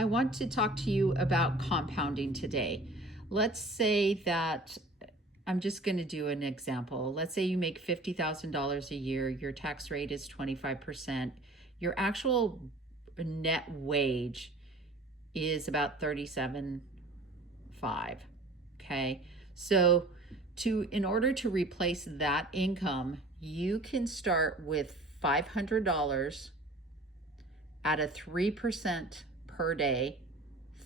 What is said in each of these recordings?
I want to talk to you about compounding today. Let's say that I'm just going to do an example. Let's say you make $50,000 a year, your tax rate is 25%, your actual net wage is about 37.5. Okay. So in order to replace that income, you can start with $500 at a 3% per day,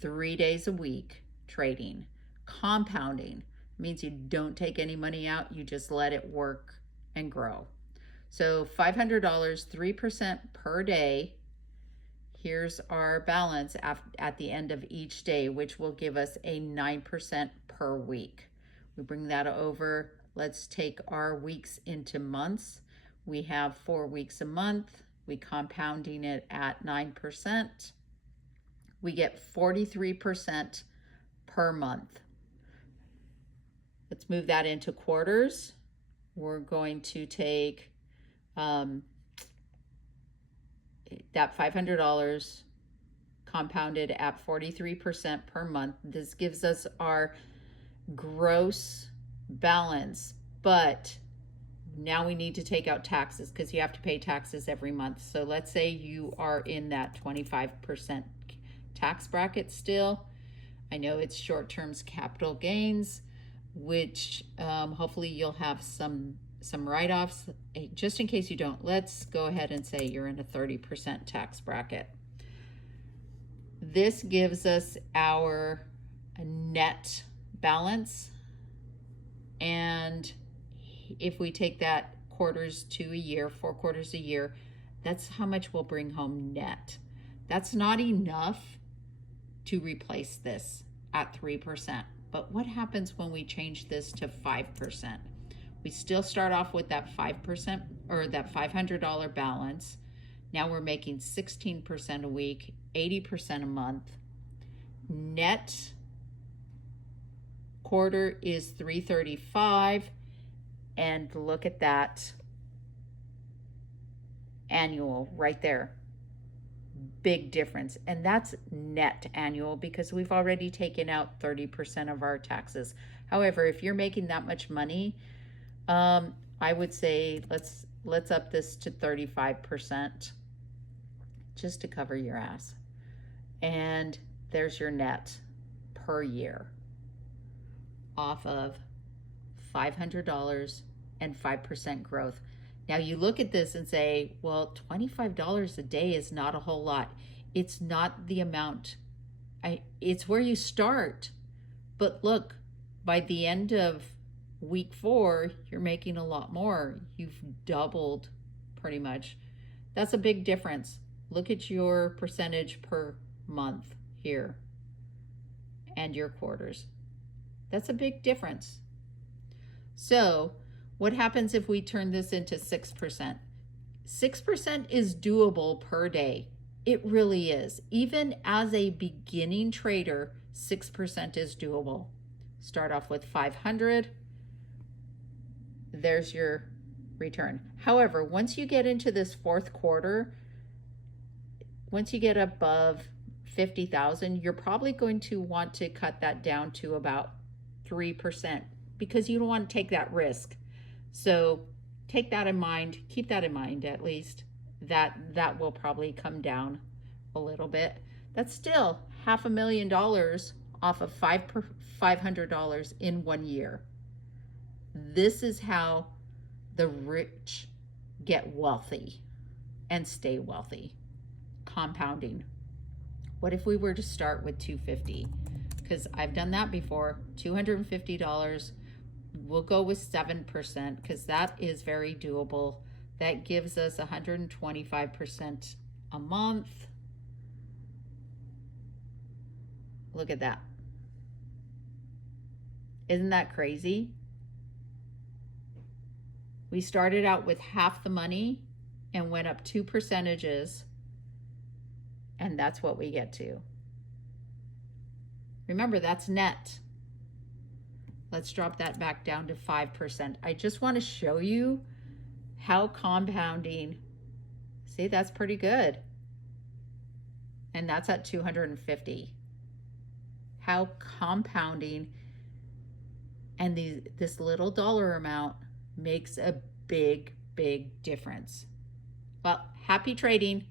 3 days a week trading. Compounding means you don't take any money out, you just let it work and grow. So $500, 3% per day. Here's our balance at the end of each day, which will give us a 9% per week. We bring that over. Let's take our weeks into months. We have 4 weeks a month. We compounding it at 9%. We get 43% per month. Let's move that into quarters. We're going to take that $500 compounded at 43% per month. This gives us our gross balance, but now we need to take out taxes because you have to pay taxes every month. So let's say you are in that 25% tax bracket still. I know it's short-term capital gains, which hopefully you'll have some write-offs. Just in case you don't, let's go ahead and say you're in a 30% tax bracket. This gives us our net balance, and if we take that quarters to a year, 4 quarters a year, that's how much we'll bring home net. That's not enough to replace this at 3%. But what happens when we change this to 5%? We still start off with that 5% or that $500 balance. Now we're making 16% a week, 80% a month. Net quarter is 335, and look at that annual right there. Big difference. And that's net annual because we've already taken out 30% of our taxes. However, if you're making that much money, I would say let's up this to 35% just to cover your ass. And there's your net per year off of $500 and 5% growth. Now you look at this and say, well, $25 a day is not a whole lot. It's not the amount. It's where you start. But look, by the end of week 4, you're making a lot more. You've doubled pretty much. That's a big difference. Look at your percentage per month here and your quarters. That's a big difference. So what happens if we turn this into 6%? 6% is doable per day. It really is. Even as a beginning trader, 6% is doable. Start off with 500. There's your return. However, once you get into this 4th quarter, once you get above 50,000, you're probably going to want to cut that down to about 3% because you don't want to take that risk. So take that in mind, keep that in mind at least, that will probably come down a little bit. That's still $500,000 off of $500 in 1 year. This is how the rich get wealthy and stay wealthy. Compounding. What if we were to start with $250? Because I've done that before, $250. We'll go with 7% because that is very doable. That gives us 125% a month. Look at that. Isn't that crazy? We started out with half the money and went up 2 percentages, and that's what we get to. Remember, that's net. Let's drop that back down to 5%. I just want to show you how compounding, see, that's pretty good. and that's at 250. How compounding and this little dollar amount makes a big difference. Well, happy trading.